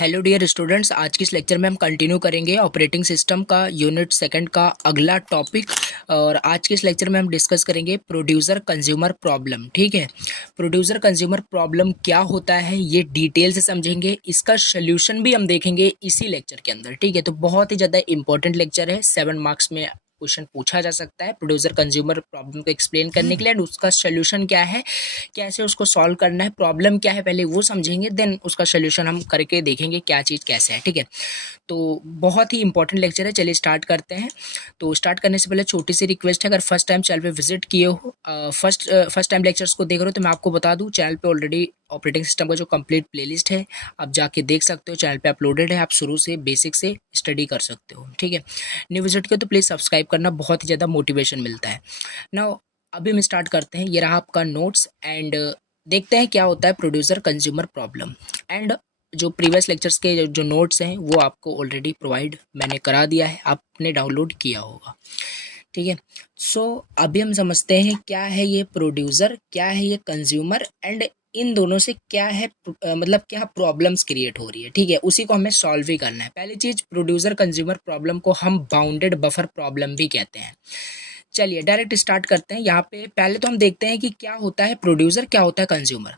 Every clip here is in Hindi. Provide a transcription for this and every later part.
हेलो डियर स्टूडेंट्स, आज की इस लेक्चर में हम कंटिन्यू करेंगे ऑपरेटिंग सिस्टम का यूनिट सेकंड का अगला टॉपिक। और आज के इस लेक्चर में हम डिस्कस करेंगे प्रोड्यूसर कंज्यूमर प्रॉब्लम। ठीक है, प्रोड्यूसर कंज्यूमर प्रॉब्लम क्या होता है ये डिटेल से समझेंगे, इसका सोल्यूशन भी हम देखेंगे इसी लेक्चर के अंदर। ठीक है, तो बहुत ही ज़्यादा इंपॉर्टेंट लेक्चर है, 7 मार्क्स में क्वेश्चन पूछा जा सकता है प्रोड्यूसर कंज्यूमर प्रॉब्लम को एक्सप्लेन करने के लिए। एंड उसका सोल्यूशन क्या है, कैसे उसको सॉल्व करना है, प्रॉब्लम क्या है पहले वो समझेंगे, देन उसका सोल्यूशन हम करके देखेंगे क्या चीज़ कैसे है। ठीक है, तो बहुत ही इंपॉर्टेंट लेक्चर है, चलिए स्टार्ट करते हैं। तो स्टार्ट करने से पहले छोटी सी रिक्वेस्ट है, अगर फर्स्ट टाइम चैनल पे विजिट किए हो, फर्स्ट टाइम लेक्चर्स को देख रहे हो, तो मैं आपको बता दूं चैनल पे ऑलरेडी ऑपरेटिंग सिस्टम का जो कंप्लीट प्लेलिस्ट है आप जाके देख सकते हो, चैनल पे अपलोडेड है, आप शुरू से बेसिक से स्टडी कर सकते हो। ठीक है, न्यू विजिट किया तो प्लीज़ सब्सक्राइब करना, बहुत ही ज़्यादा मोटिवेशन मिलता है ना। अभी हम स्टार्ट करते हैं, ये रहा आपका नोट्स एंड देखते हैं क्या होता है प्रोड्यूसर कंज्यूमर प्रॉब्लम। एंड जो प्रीवियस लेक्चर्स के जो नोट्स हैं वो आपको ऑलरेडी प्रोवाइड मैंने करा दिया है, आपने डाउनलोड किया होगा। ठीक है, सो अभी हम समझते हैं क्या है ये प्रोड्यूसर, क्या है ये कंज्यूमर, एंड इन दोनों से क्या है मतलब क्या प्रॉब्लम्स क्रिएट हो रही है। ठीक है, उसी को हमें सॉल्व भी करना है। पहली चीज़, प्रोड्यूसर कंज्यूमर प्रॉब्लम को हम बाउंडेड बफर प्रॉब्लम भी कहते हैं। चलिए डायरेक्ट स्टार्ट करते हैं। यहाँ पे पहले तो हम देखते हैं कि क्या होता है प्रोड्यूसर, क्या होता है कंज्यूमर।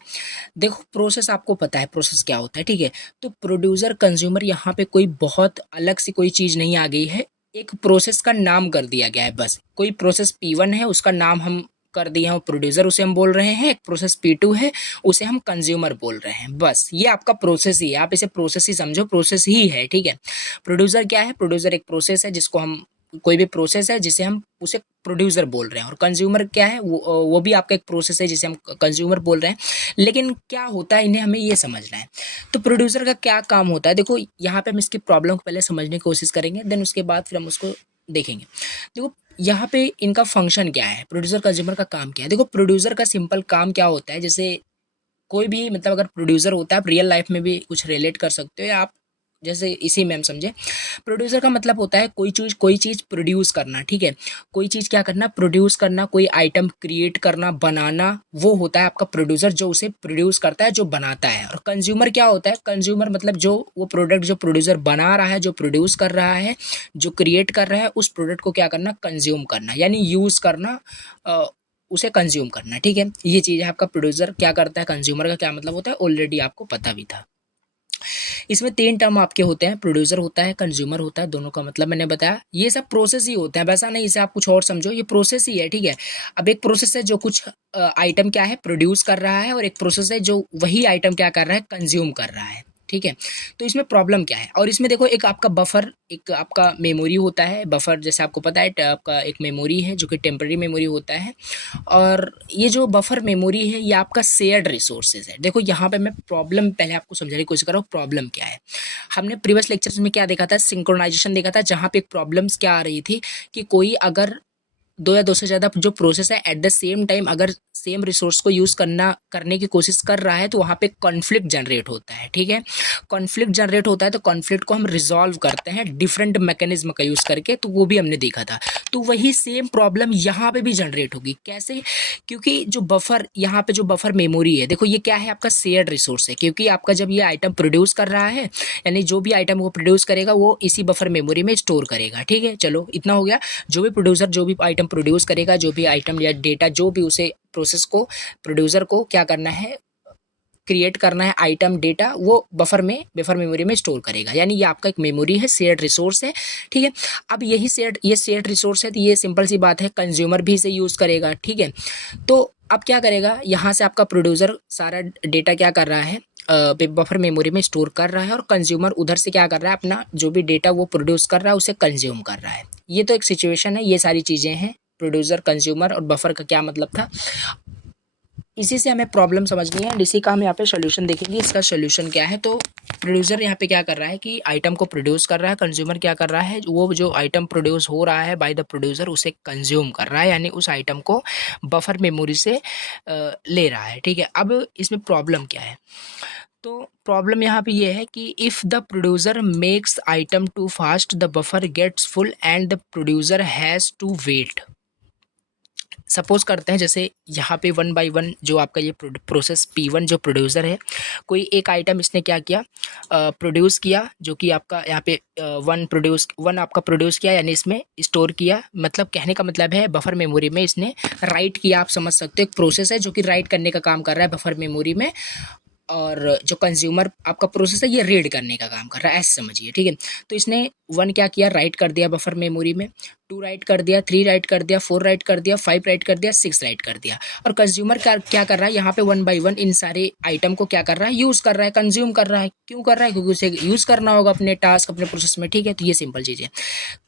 देखो प्रोसेस आपको पता है प्रोसेस क्या होता है। ठीक है, तो प्रोड्यूसर कंज्यूमर यहाँ पे कोई बहुत अलग सी कोई चीज़ नहीं आ गई है, एक प्रोसेस का नाम कर दिया गया है बस। कोई प्रोसेस P1 है, उसका नाम हम कर दिए हैं प्रोड्यूसर, उसे हम बोल रहे हैं। एक प्रोसेस P2 है, उसे हम कंज्यूमर बोल रहे हैं। बस ये आपका प्रोसेस ही है, आप इसे प्रोसेस ही समझो, प्रोसेस ही है। ठीक है, प्रोड्यूसर क्या है, प्रोड्यूसर एक प्रोसेस है जिसको हम, कोई भी प्रोसेस है जिसे हम उसे प्रोड्यूसर बोल रहे हैं। और कंज्यूमर क्या है, वो भी आपका एक प्रोसेस है जिसे हम कंज्यूमर बोल रहे हैं। लेकिन क्या होता है, इन्हें हमें ये समझना है। तो प्रोड्यूसर का क्या काम होता है, देखो यहाँ पे हम इसकी प्रॉब्लम को पहले समझने की कोशिश करेंगे, देन उसके बाद फिर हम उसको देखेंगे। देखो यहाँ पे इनका फंक्शन क्या है, प्रोड्यूसर कंज्यूमर का काम क्या है। देखो प्रोड्यूसर का सिंपल काम क्या होता है, जैसे कोई भी मतलब अगर प्रोड्यूसर होता है, आप रियल लाइफ में भी कुछ रिलेट कर सकते हो, या आप जैसे इसी में हम समझे। प्रोड्यूसर का मतलब होता है कोई चीज़ प्रोड्यूस करना। ठीक है, कोई चीज़ क्या करना, प्रोड्यूस करना, कोई आइटम क्रिएट करना, बनाना, वो होता है आपका प्रोड्यूसर, जो उसे प्रोड्यूस करता है, जो बनाता है। और कंज्यूमर क्या होता है, कंज्यूमर मतलब जो वो प्रोडक्ट जो प्रोड्यूसर बना रहा है, जो प्रोड्यूस कर रहा है, जो क्रिएट कर रहा है, उस प्रोडक्ट को क्या करना, कंज्यूम करना, यानी यूज़ करना, उसे कंज्यूम करना। ठीक है, ये चीज़ है आपका प्रोड्यूसर क्या करता है, कंज्यूमर का क्या मतलब होता है ऑलरेडी आपको पता भी था। इसमें 3 टर्म आपके होते हैं, प्रोड्यूसर होता है, कंज्यूमर होता है, दोनों का मतलब मैंने बताया। ये सब प्रोसेस ही होते हैं, वैसा नहीं इसे आप कुछ और समझो, ये प्रोसेस ही है। ठीक है, अब एक प्रोसेस है जो कुछ आइटम क्या है प्रोड्यूस कर रहा है, और एक प्रोसेस है जो वही आइटम क्या कर रहा है, कंज्यूम कर रहा है। ठीक है, तो इसमें प्रॉब्लम क्या है, और इसमें देखो एक आपका बफर, एक आपका मेमोरी होता है। बफर जैसे आपको पता है आपका एक मेमोरी है जो कि टेम्पररी मेमोरी होता है। और ये जो बफर मेमोरी है ये आपका शेयर्ड रिसोर्सेज है। देखो यहाँ पे मैं प्रॉब्लम पहले आपको समझाने की कोशिश कर रहा हूँ, प्रॉब्लम क्या है। हमने प्रीवियस लेक्चर्स में क्या देखा था, सिंक्रोनाइजेशन देखा था, जहाँ पे एक प्रॉब्लम्स क्या आ रही थी कि कोई अगर दो या दो से ज़्यादा जो प्रोसेस है एट द सेम टाइम अगर सेम रिसोर्स को यूज़ करने की कोशिश कर रहा है, तो वहाँ पे कॉन्फ्लिक्ट जनरेट होता है। ठीक है, कॉन्फ्लिक्ट जनरेट होता है, तो कॉन्फ्लिक्ट को हम रिजॉल्व करते हैं डिफरेंट मैकेनिज्म का यूज़ करके, तो वो भी हमने देखा था। तो वही सेम प्रॉब्लम यहाँ पे भी जनरेट होगी। कैसे, क्योंकि जो बफर यहाँ पे जो बफर मेमोरी है, देखो ये क्या है, आपका शेयर्ड रिसोर्स है। क्योंकि आपका जब ये आइटम प्रोड्यूस कर रहा है, यानी जो भी आइटम वो प्रोड्यूस करेगा वो इसी बफर मेमोरी में स्टोर करेगा। ठीक है, चलो इतना हो गया। जो भी प्रोड्यूसर जो भी आइटम प्रोड्यूस करेगा, जो भी आइटम या डेटा, जो भी उसे प्रोसेस को, प्रोड्यूसर को क्या करना है, क्रिएट करना है आइटम डेटा, वो बफर मेमोरी में स्टोर करेगा। यानी ये आपका एक मेमोरी है, शेयर्ड रिसोर्स है। ठीक है, अब ये शेयर्ड रिसोर्स है, तो ये सिंपल सी बात है, कंज्यूमर भी इसे यूज़ करेगा। ठीक है, तो अब क्या करेगा, यहाँ से आपका प्रोड्यूसर सारा डेटा क्या कर रहा है, बफर मेमोरी में स्टोर कर रहा है, और कंज्यूमर उधर से क्या कर रहा है, अपना जो भी डेटा वो प्रोड्यूस कर रहा है उसे कंज्यूम कर रहा है। ये तो एक सिचुएशन है, ये सारी चीज़ें हैं, प्रोड्यूसर, कंज्यूमर और बफर का क्या मतलब था। इसी से हमें प्रॉब्लम समझनी है, एंड इसी का हम यहाँ पे सोल्यूशन देखेंगे। इसका सोल्यूशन क्या है, तो प्रोड्यूसर यहाँ पे क्या कर रहा है कि आइटम को प्रोड्यूस कर रहा है, कंज्यूमर क्या कर रहा है, वो जो आइटम प्रोड्यूस हो रहा है बाय द प्रोड्यूसर उसे कंज्यूम कर रहा है, यानी उस आइटम को बफर मेमोरी से ले रहा है। ठीक है, अब इसमें प्रॉब्लम क्या है, तो प्रॉब्लम यहाँ पे ये है कि if the producer makes item too fast the buffer gets full and the producer has to wait. Suppose करते हैं जैसे यहाँ पे 1 बाई 1 जो आपका ये प्रोसेस P1 जो प्रोड्यूसर है, कोई एक आइटम इसने क्या किया, प्रोड्यूस किया, जो कि आपका यहाँ पे 1 आपका प्रोड्यूस किया, यानी इसमें स्टोर किया। मतलब कहने का मतलब है बफर मेमोरी में इसने राइट किया। आप समझ सकते हो एक प्रोसेस है जो कि राइट करने का काम कर रहा है बफर मेमोरी में, और जो कंज्यूमर आपका प्रोसेस है ये रीड करने का काम कर रहा है, ऐसे समझिए, ठीक है। तो इसने 1 क्या किया, राइट कर दिया बफर मेमोरी में, 2 राइट कर दिया, 3 राइट कर दिया, 4 राइट कर दिया, 5 राइट कर दिया, 6 राइट कर दिया। और कंज्यूमर क्या कर रहा है, यहाँ पे 1 बाई 1 इन सारे आइटम को क्या कर रहा है, यूज़ कर रहा है, कंज्यूम कर रहा है। क्यों कर रहा है, क्योंकि उसे यूज़ करना होगा अपने टास्क, अपने प्रोसेस में, ठीक है। तो ये सिंपल चीज़ है।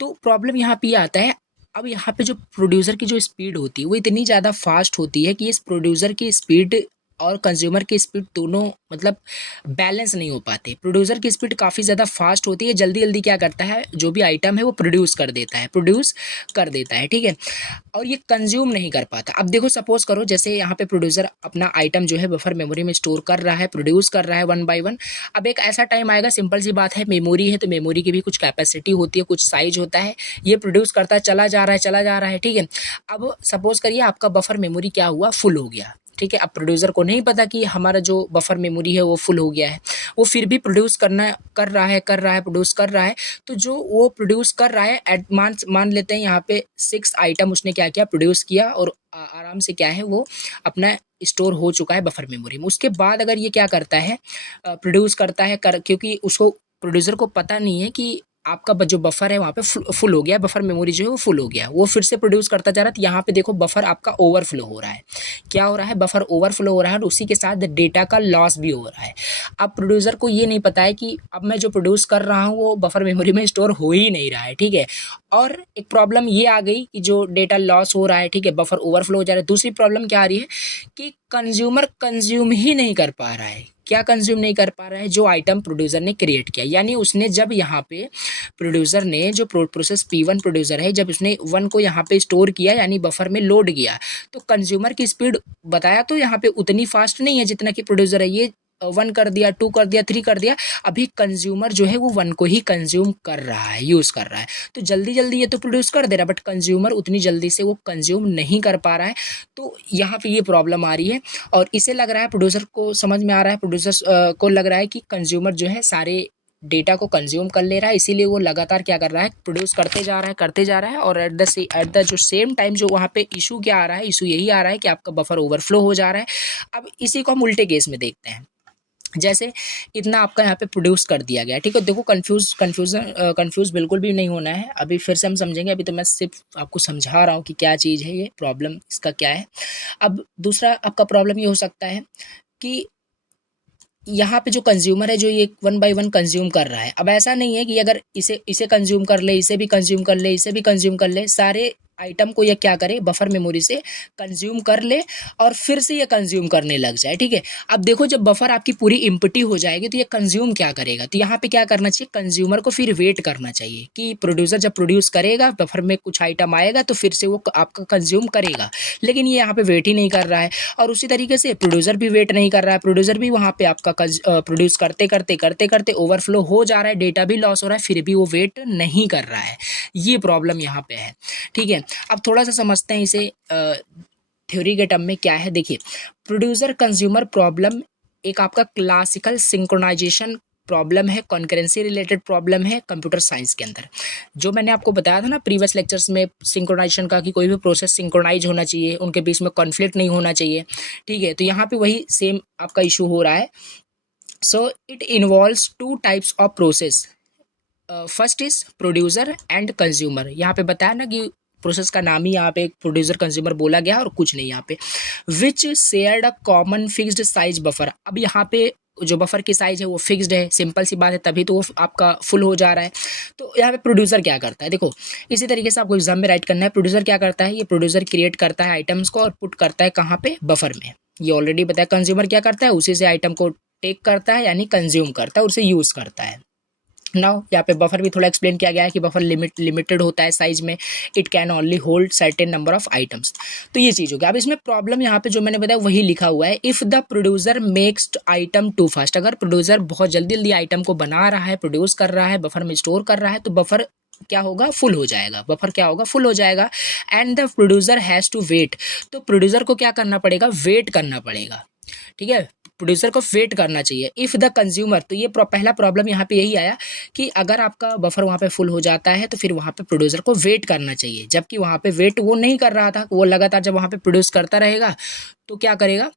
तो प्रॉब्लम यहाँ पे आता है, अब यहाँ पे जो प्रोड्यूसर की जो स्पीड होती है वो इतनी ज़्यादा फास्ट होती है कि इस प्रोड्यूसर की स्पीड और कंज्यूमर की स्पीड दोनों मतलब बैलेंस नहीं हो पाते। प्रोड्यूसर की स्पीड काफ़ी ज़्यादा फास्ट होती है, जल्दी जल्दी क्या करता है, जो भी आइटम है वो प्रोड्यूस कर देता है, ठीक है, और ये कंज्यूम नहीं कर पाता। अब देखो सपोज करो जैसे यहाँ पे प्रोड्यूसर अपना आइटम जो है बफर मेमोरी में स्टोर कर रहा है, प्रोड्यूस कर रहा है 1 बाई 1। अब एक ऐसा टाइम आएगा, सिंपल सी बात है, मेमोरी है तो मेमोरी की भी कुछ कैपेसिटी होती है, कुछ साइज होता है, ये प्रोड्यूस करता है, चला जा रहा है, ठीक है। अब सपोज करिए आपका बफर मेमोरी क्या हुआ, फुल हो गया, ठीक है। अब प्रोड्यूसर को नहीं पता कि हमारा जो बफर मेमोरी है वो फुल हो गया है, वो फिर भी प्रोड्यूस कर रहा है, प्रोड्यूस कर रहा है। तो जो वो प्रोड्यूस कर रहा है, मान लेते हैं यहाँ पे 6 आइटम उसने क्या किया, प्रोड्यूस किया, और आराम से क्या है वो अपना स्टोर हो चुका है बफर मेमोरी में। उसके बाद अगर ये क्या करता है, प्रोड्यूस करता है क्योंकि उसको प्रोड्यूसर को पता नहीं है कि आपका जो बफर है वहाँ पे फुल हो गया, बफर मेमोरी जो है वो फुल हो गया, वो फिर से प्रोड्यूस करता जा रहा है। तो यहाँ पे देखो बफर आपका ओवरफ्लो हो रहा है। क्या हो रहा है, बफर ओवरफ्लो हो रहा है, और उसी के साथ डेटा का लॉस भी हो रहा है। अब प्रोड्यूसर को ये नहीं पता है कि अब मैं जो प्रोड्यूस कर रहा हूँ वो बफर मेमोरी में स्टोर हो ही नहीं रहा है, ठीक है। और एक प्रॉब्लम ये आ गई कि जो डेटा लॉस हो रहा है, ठीक है, बफर ओवरफ्लो हो जा रहा है। दूसरी प्रॉब्लम क्या आ रही है कि कंज्यूमर कंज्यूम ही नहीं कर पा रहा है। क्या कंज्यूम नहीं कर पा रहा है, जो आइटम प्रोड्यूसर ने क्रिएट किया। यानी उसने जब यहाँ पे प्रोड्यूसर ने जो प्रोसेस P1 प्रोड्यूसर है, जब उसने 1 को यहाँ पे स्टोर किया यानी बफर में लोड किया, तो कंज्यूमर की स्पीड बताया तो यहाँ पे उतनी फास्ट नहीं है जितना कि प्रोड्यूसर है। ये 1 कर दिया, 2 कर दिया, 3 कर दिया, अभी कंज्यूमर जो है वो 1 को ही कंज्यूम कर रहा है, यूज़ कर रहा है। तो जल्दी जल्दी ये तो प्रोड्यूस कर दे रहा है, बट कंज्यूमर उतनी जल्दी से वो कंज्यूम नहीं कर पा रहा है। तो यहाँ पे ये प्रॉब्लम आ रही है, और इसे लग रहा है प्रोड्यूसर को समझ में आ रहा है, प्रोड्यूसर को लग रहा है कि कंज्यूमर जो है सारे डेटा को कंज्यूम कर ले रहा है, इसीलिए वो लगातार क्या कर रहा है, प्रोड्यूस करते जा रहा है। और एट द जो सेम टाइम जो वहाँ पे इशू क्या आ रहा है, इशू यही आ रहा है कि आपका बफर ओवरफ्लो हो जा रहा है। अब इसी को हम उल्टे केस में देखते हैं। जैसे इतना आपका यहाँ पे प्रोड्यूस कर दिया गया, ठीक है। देखो कंफ्यूज बिल्कुल भी नहीं होना है, अभी फिर से हम समझेंगे। अभी तो मैं सिर्फ आपको समझा रहा हूँ कि क्या चीज़ है, ये प्रॉब्लम इसका क्या है। अब दूसरा आपका प्रॉब्लम ये हो सकता है कि यहाँ पे जो कंज्यूमर है, जो ये 1 बाई 1 कंज्यूम कर रहा है। अब ऐसा नहीं है कि अगर इसे कंज्यूम कर ले, इसे भी कंज्यूम कर ले, इसे भी कंज्यूम कर ले, सारे आइटम को ये क्या करे, बफर मेमोरी से कंज्यूम कर ले और फिर से ये कंज्यूम करने लग जाए, ठीक है। अब देखो जब बफर आपकी पूरी इम्पटी हो जाएगी तो ये कंज्यूम क्या करेगा, तो यहाँ पे क्या करना चाहिए, कंज्यूमर को फिर वेट करना चाहिए कि प्रोड्यूसर जब प्रोड्यूस करेगा, बफर में कुछ आइटम आएगा तो फिर से वो आपका कंज्यूम करेगा। लेकिन ये यहाँ पे वेट ही नहीं कर रहा है, और उसी तरीके से प्रोड्यूसर भी वेट नहीं कर रहा है। प्रोड्यूसर भी वहाँ पे आपका प्रोड्यूस करते ओवरफ्लो हो जा रहा है, डेटा भी लॉस हो रहा है, फिर भी वो वेट नहीं कर रहा है। ये प्रॉब्लम यहाँ पे है, ठीक है। अब थोड़ा सा समझते हैं इसे थ्योरी के टर्म में क्या है। देखिए, प्रोड्यूसर कंज्यूमर प्रॉब्लम एक आपका क्लासिकल सिंक्रोनाइजेशन प्रॉब्लम है, कॉन्करेंसी रिलेटेड प्रॉब्लम है कंप्यूटर साइंस के अंदर। जो मैंने आपको बताया था ना प्रीवियस लेक्चर्स में सिंक्रोनाइजेशन का, कि कोई भी प्रोसेस सिंक्रोनाइज होना चाहिए, उनके बीच में कॉन्फ्लिक्ट नहीं होना चाहिए, ठीक है। तो यहाँ पे वही सेम आपका इशू हो रहा है। So it involves 2 types of process. First is producer and consumer. यहाँ पे बताया ना कि प्रोसेस का नाम ही यहाँ पे प्रोड्यूसर कंज्यूमर बोला गया और कुछ नहीं यहाँ पे। Which shared a common fixed size buffer. अब यहाँ पे जो बफर की साइज है वो फिक्स्ड है, सिंपल सी बात है, तभी तो वो आपका फुल हो जा रहा है। तो यहाँ पे प्रोड्यूसर क्या करता है, देखो इसी तरीके से आपको एग्जाम में राइट करना है। प्रोड्यूसर क्या करता है, ये प्रोड्यूसर क्रिएट करता है आइटम्स को और पुट करता है कहाँ पे, बफर में। ये ऑलरेडी बताया। कंज्यूमर क्या करता है, उसी से आइटम को टेक करता है, यानी कंज्यूम करता है, उसे यूज करता है। नाउ यहाँ पे बफर भी थोड़ा एक्सप्लेन किया गया है कि बफर लिमिटेड होता है साइज में, it can only hold certain number of items. तो ये चीज़ हो गया। अब इसमें प्रॉब्लम यहाँ पे जो मैंने बताया वही लिखा हुआ है, if the producer makes item too fast. अगर प्रोड्यूसर बहुत जल्दी जल्दी आइटम को बना रहा है, प्रोड्यूस कर रहा है, बफर में स्टोर कर रहा है, तो बफर क्या होगा, फुल हो जाएगा, बफर क्या होगा, फुल हो जाएगा। And the producer has to wait, तो प्रोड्यूसर को क्या करना पड़ेगा, वेट करना पड़ेगा, ठीक है, प्रोड्यूसर को वेट करना चाहिए। इफ़ द कंज्यूमर, तो ये पहला प्रॉब्लम यहाँ पे यही आया कि अगर आपका बफर वहाँ पे फुल हो जाता है तो फिर वहाँ पे प्रोड्यूसर को वेट करना चाहिए, जबकि वहाँ पे वेट वो नहीं कर रहा था, वो लगातार जब वहाँ पे प्रोड्यूस करता रहेगा तो क्या करेगा,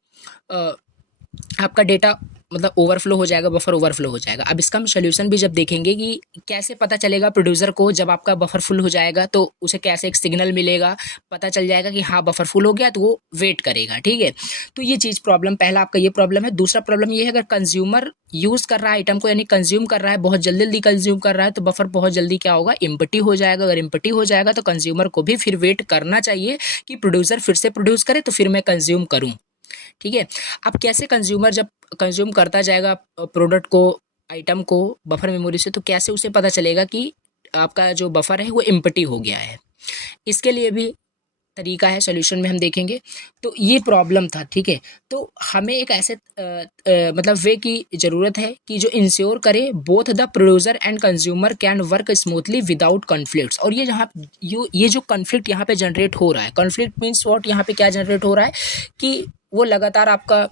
आपका डेटा मतलब ओवरफ्लो हो जाएगा, बफर ओवरफ्लो हो जाएगा। अब इसका हम सोल्यूशन भी जब देखेंगे कि कैसे पता चलेगा प्रोड्यूसर को, जब आपका बफर फुल हो जाएगा तो उसे कैसे एक सिग्नल मिलेगा, पता चल जाएगा कि हाँ बफर फुल हो गया, तो वो वेट करेगा, ठीक है। तो ये चीज़ प्रॉब्लम, पहला आपका ये प्रॉब्लम है। दूसरा प्रॉब्लम ये है, अगर कंज्यूमर यूज़ कर रहा है आइटम को, यानी कंज्यूम कर रहा है, बहुत जल्दी जल्दी कंज्यूम कर रहा है, तो बफर बहुत जल्दी क्या होगा, एम्प्टी हो जाएगा। अगर एम्प्टी हो जाएगा तो कंज्यूमर को भी फिर वेट करना चाहिए कि प्रोड्यूसर फिर से प्रोड्यूस करे तो फिर मैं कंज्यूम करूँ, ठीक है। अब कैसे कंज्यूमर जब कंज्यूम करता जाएगा प्रोडक्ट को, आइटम को बफर मेमोरी से, तो कैसे उसे पता चलेगा कि आपका जो बफर है वो एम्प्टी हो गया है। इसके लिए भी तरीका है, सोल्यूशन में हम देखेंगे। तो ये प्रॉब्लम था, ठीक है। तो हमें एक ऐसे मतलब वे की ज़रूरत है कि जो इंश्योर करे both the producer and consumer can work smoothly without conflicts. और ये जहाँ ये जो कॉन्फ्लिक्ट यहाँ पे जनरेट हो रहा है, कॉन्फ्लिक्ट मीन्स व्हाट, यहाँ पे क्या जनरेट हो रहा है कि वो लगातार आपका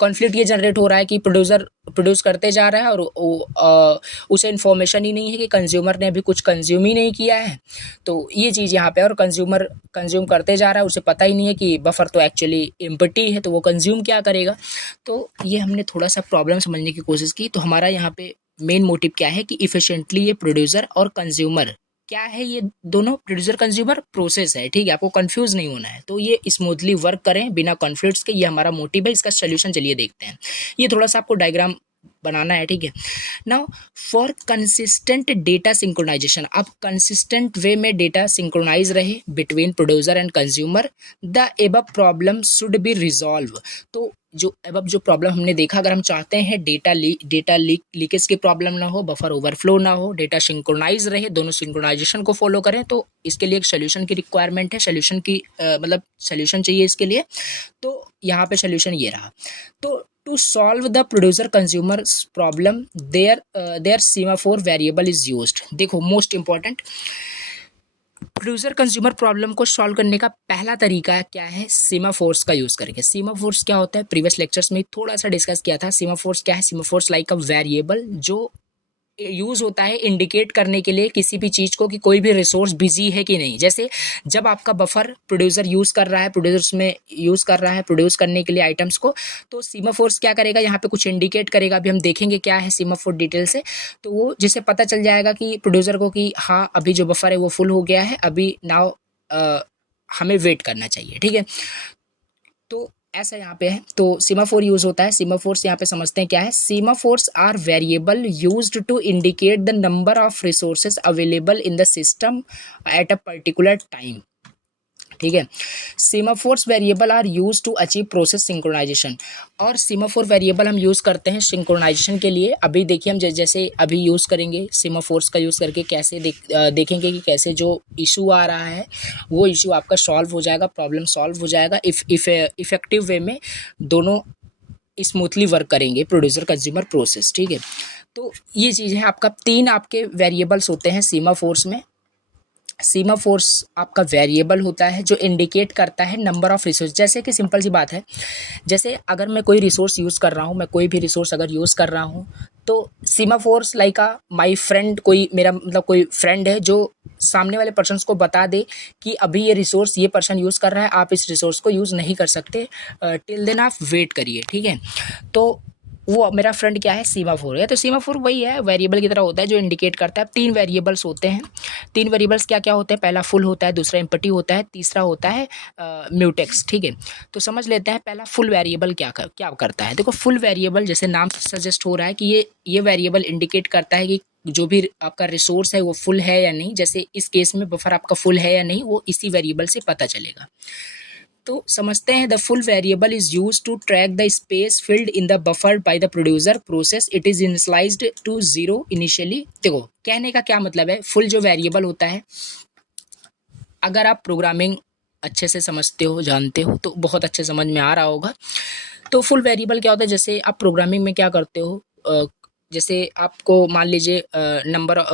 कॉन्फ्लिक्ट ये जनरेट हो रहा है कि प्रोड्यूसर प्रोड्यूस करते जा रहा है और उसे इन्फॉर्मेशन ही नहीं है कि कंज्यूमर ने अभी कुछ कंज्यूम ही नहीं किया है। तो ये चीज़ यहाँ पे, और कंज्यूमर कंज्यूम करते जा रहा है, उसे पता ही नहीं है कि बफर तो एक्चुअली एम्प्टी है, तो वो कंज्यूम क्या करेगा। तो ये हमने थोड़ा सा प्रॉब्लम समझने की कोशिश की। तो हमारा यहाँ पे मेन मोटिव क्या है कि इफिशिएंटली ये प्रोड्यूसर और कंज्यूमर क्या है, ये दोनों प्रोड्यूसर कंज्यूमर प्रोसेस है, ठीक है, आपको कंफ्यूज नहीं होना है। तो ये स्मूथली वर्क करें बिना कॉन्फ्लिक्ट्स के, ये हमारा मोटिव है। इसका सोल्यूशन चलिए देखते हैं। ये थोड़ा सा आपको डायग्राम बनाना है, ठीक है। Now for consistent data synchronisation, अब कंसिस्टेंट वे में डेटा सिंक्रोनाइज रहे between producer and consumer, the above problem should be resolve. तो जो एबव जो प्रॉब्लम हमने देखा, अगर हम चाहते हैं डेटा लीकेज की प्रॉब्लम ना हो, बफर ओवरफ्लो ना हो, डेटा सिंक्रोनाइज रहे, दोनों सिंक्रोनाइजेशन को फॉलो करें, तो इसके लिए एक सोल्यूशन की रिक्वायरमेंट है, सोल्यूशन की मतलब सोल्यूशन चाहिए इसके लिए। तो यहाँ पे सोल्यूशन ये रहा। तो to solve the producer consumer problem, their semaphore variable is used। देखो most important, producer consumer problem को सॉल्व करने का पहला तरीका क्या है, सीमाफोर्स का यूज करके। सीमाफोर्स क्या होता है, प्रीवियस लेक्चर्स में थोड़ा सा डिस्कस किया था। सीमाफोर्स क्या है, सीमाफोर्स लाइक अ वेरिएबल जो यूज़ होता है इंडिकेट करने के लिए किसी भी चीज़ को कि कोई भी रिसोर्स बिजी है कि नहीं। जैसे जब आपका बफर प्रोड्यूसर यूज़ कर रहा है, प्रोड्यूसर्स में यूज़ कर रहा है प्रोड्यूस करने के लिए आइटम्स को, तो सीमाफोर्स क्या करेगा, यहाँ पे कुछ इंडिकेट करेगा। अभी हम देखेंगे क्या है सीमाफोर डिटेल से। तो वो जिससे पता चल जाएगा कि प्रोड्यूसर को कि हाँ अभी जो बफर है वो फुल हो गया है, अभी नाउ हमें वेट करना चाहिए, ठीक है। तो ऐसा यहाँ पे है। तो सीमाफोर यूज होता है। सीमाफोर्स यहाँ पे समझते हैं क्या है। Semaphores are variable used to indicate the number of resources available in the system at a particular time, ठीक है। Semaphores variable are use to achieve process synchronization. और सीमाफोर वेरिएबल हम यूज़ करते हैं सिंक्रोनाइजेशन के लिए। अभी देखिए हम जैसे अभी यूज़ करेंगे सीमाफोर्स का यूज़ करके, कैसे देखेंगे कि कैसे जो इशू आ रहा है वो इशू आपका सॉल्व हो जाएगा, प्रॉब्लम सॉल्व हो जाएगा। इफेक्टिव वे में दोनों स्मूथली वर्क करेंगे, प्रोड्यूसर कंज्यूमर प्रोसेस, ठीक है। तो ये चीज़ है। आपका 3 आपके वेरिएबल्स होते हैं सीमाफोर्स में। सीमाफोर्स आपका वेरिएबल होता है जो इंडिकेट करता है नंबर ऑफ रिसोर्स। जैसे कि सिंपल सी बात है, जैसे अगर मैं कोई रिसोर्स यूज़ कर रहा हूँ, मैं कोई भी रिसोर्स अगर यूज़ कर रहा हूँ, तो सीमाफोर्स लाइक अ माय फ्रेंड, कोई मेरा मतलब कोई फ्रेंड है जो सामने वाले पर्सन्स को बता दे कि अभी ये रिसोर्स ये पर्सन यूज़ कर रहा है, आप इस रिसोर्स को यूज़ नहीं कर सकते, टिल देन आप वेट करिए, ठीक है। तो वो मेरा फ्रेंड क्या है, सीमाफोर है। तो सीमाफोर वही है, वेरिएबल की तरह होता है जो इंडिकेट करता है। 3 वेरिएबल्स होते हैं। 3 वेरिएबल्स क्या क्या होते हैं, पहला फुल होता है, दूसरा एम्प्टी होता है, तीसरा होता है म्यूटेक्स, ठीक है। तो समझ लेते हैं पहला फुल वेरिएबल क्या करता है। देखो फुल वेरिएबल जैसे नाम से सजेस्ट हो रहा है कि ये वेरिएबल इंडिकेट करता है कि जो भी आपका रिसोर्स है वो फुल है या नहीं। जैसे इस केस में बफर आपका फुल है या नहीं, वो इसी वेरिएबल से पता चलेगा। तो समझते हैं, the full variable is use to track the space filled in the buffer by the producer process. It is initialised to 0 initially. देखो कहने का क्या मतलब है, फुल जो वेरिएबल होता है, अगर आप प्रोग्रामिंग अच्छे से समझते हो, जानते हो, तो बहुत अच्छे समझ में आ रहा होगा। तो फुल वेरिएबल क्या होता है, जैसे आप प्रोग्रामिंग में क्या करते हो, जैसे आपको मान लीजिए नंबर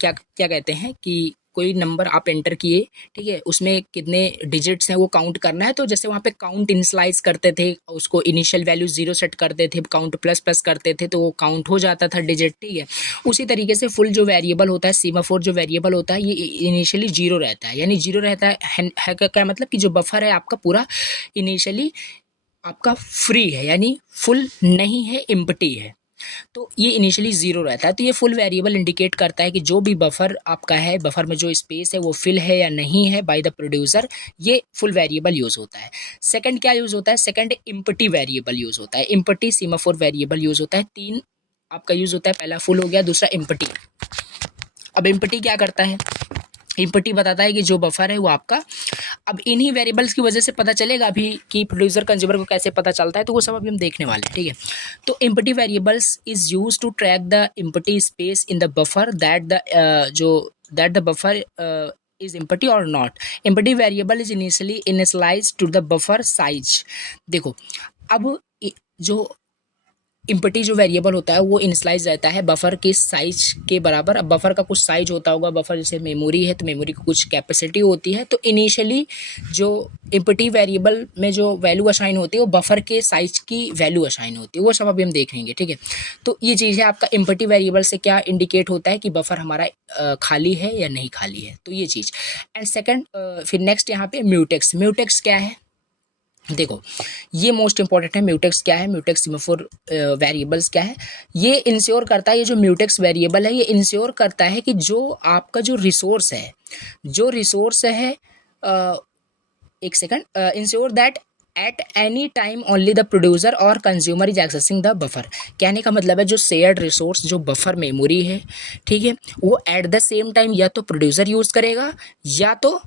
क्या क्या कहते हैं कि कोई नंबर आप एंटर किए, ठीक है, उसमें कितने डिजिट्स हैं वो काउंट करना है। तो जैसे वहाँ पे काउंट इनिशियलाइज करते थे, उसको इनिशियल वैल्यू 0 सेट करते थे, काउंट प्लस प्लस करते थे तो वो काउंट हो जाता था डिजिट, ठीक है। उसी तरीके से फुल जो वेरिएबल होता है, सीमाफोर जो वेरिएबल होता है, ये इनिशियली 0 रहता है, यानी 0 रहता है क्या मतलब कि जो बफर है आपका पूरा इनिशियली आपका फ्री है, यानी फुल नहीं है, एम्प्टी है। तो ये इनिशियली 0 रहता है। तो ये फुल वेरिएबल इंडिकेट करता है कि जो भी बफर आपका है, बफर में जो स्पेस है वो फिल है या नहीं है बाय द प्रोड्यूसर, ये फुल वेरिएबल यूज़ होता है। सेकंड क्या यूज़ होता है? सेकंड एम्प्टी वेरिएबल यूज़ होता है। एम्प्टी सीमाफोर वेरिएबल यूज़ होता है। 3 आपका यूज़ होता है, पहला फुल हो गया, दूसरा एम्प्टी। अब एम्प्टी क्या करता है? एम्प्टी बताता है कि जो बफर है वो आपका, अब इन्हीं वेरिएबल्स की वजह से पता चलेगा अभी कि प्रोड्यूसर कंज्यूमर को कैसे पता चलता है, तो वो सब अभी हम देखने वाले हैं, ठीक है। तो empty variables is use to track the empty space in the buffer that the buffer is empty or not. Empty variable is initially initialized to the buffer size. देखो, अब जो इम्पटी जो वेरिएबल होता है वो इनिशियलाइज रहता है बफर के साइज के बराबर। अब बफर का कुछ साइज होता होगा, बफर जैसे मेमोरी है तो मेमोरी की कुछ कैपेसिटी होती है, तो इनिशियली जो इम्पटी वेरिएबल में जो वैल्यू असाइन होती है वो बफर के साइज की वैल्यू असाइन होती है, वो सब अभी हम देखेंगे, ठीक है। तो ये चीज़ है आपका इम्पटी वेरिएबल से क्या इंडिकेट होता है कि बफर हमारा खाली है या नहीं खाली है, तो ये चीज़। एंड सेकेंड, फिर नेक्स्ट यहाँ पे म्यूटेक्स। म्यूटेक्स क्या है? देखो, ये मोस्ट इंपॉर्टेंट है। म्यूटेक्स क्या है? म्यूटेक्स सीमाफोर वेरिएबल्स क्या है? ये इंश्योर करता है, ये जो म्यूटेक्स वेरिएबल है ये इंश्योर करता है कि जो आपका जो रिसोर्स है, एक second, ensure that at any time only the producer और consumer is accessing the buffer. कहने का मतलब है जो शेयर्ड रिसोर्स जो बफर मेमोरी है, ठीक है, वो एट द सेम टाइम या तो प्रोड्यूसर यूज़ करेगा या तो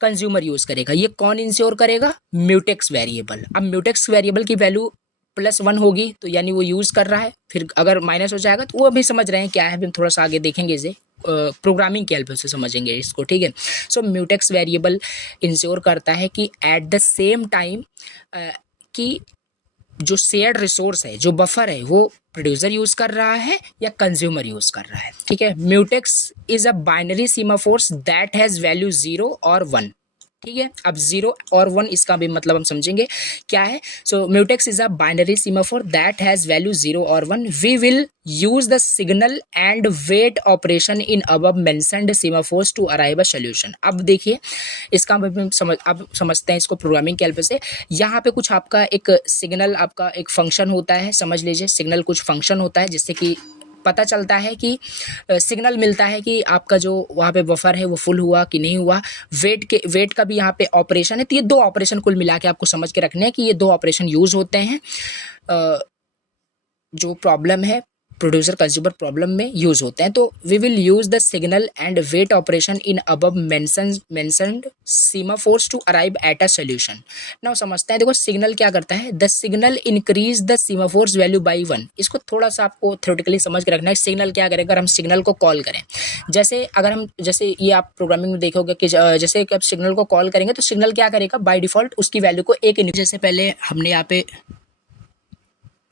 कंज्यूमर यूज करेगा। ये कौन इंश्योर करेगा? Mutex variable. अब म्यूटेक्स वेरिएबल की वैल्यू +1 होगी तो यानी वो यूज कर रहा है, फिर अगर माइनस हो जाएगा तो वो अभी समझ रहे हैं क्या है, अभी हम थोड़ा सा आगे देखेंगे, इसे प्रोग्रामिंग की हेल्प से समझेंगे इसको, ठीक है। सो म्यूटेक्स वेरिएबल इंश्योर करता है कि एट द सेम टाइम कि जो शेयर्ड रिसोर्स है, जो बफर है, वो प्रोड्यूसर यूज कर रहा है या कंज्यूमर यूज कर रहा है, ठीक है। Mutex is a binary semaphores that has value 0 और 1, ठीक है। अब 0 और 1 इसका भी मतलब हम समझेंगे क्या है। So mutex is a binary semaphore that has value 0 और 1। We will use the signal and wait operation in above mentioned semaphores to arrive a solution. अब देखिए, इसका अब समझते हैं इसको प्रोग्रामिंग के हेल्प से। यहाँ पे कुछ आपका एक सिग्नल, आपका एक फंक्शन होता है, समझ लीजिए सिग्नल कुछ फंक्शन होता है जिससे कि पता चलता है कि सिग्नल मिलता है कि आपका जो वहाँ पे बफर है वो फुल हुआ कि नहीं हुआ। वेट का भी यहाँ पे ऑपरेशन है। तो ये 2 ऑपरेशन कुल मिला के आपको समझ के रखने हैं कि ये 2 ऑपरेशन यूज होते हैं जो प्रॉब्लम है प्रोड्यूसर कंज्यूमर प्रॉब्लम में यूज होते हैं। तो we will use the signal and wait operation in above mentioned semaphores to arrive at a solution. Now समझते हैं, देखो सिग्नल क्या करता है। The signal increase the semaphores value by 1। इसको थोड़ा सा आपको थ्योरेटिकली समझ के रखना है। सिग्नल क्या करेगा? अगर हम सिग्नल को कॉल करें, जैसे ये आप प्रोग्रामिंग में देखोगे कि जैसे कि आप सिग्नल को कॉल करेंगे तो सिग्नल क्या करेगा? बाय डिफॉल्ट उसकी वैल्यू को 1, जैसे पहले हमने यहाँ पे,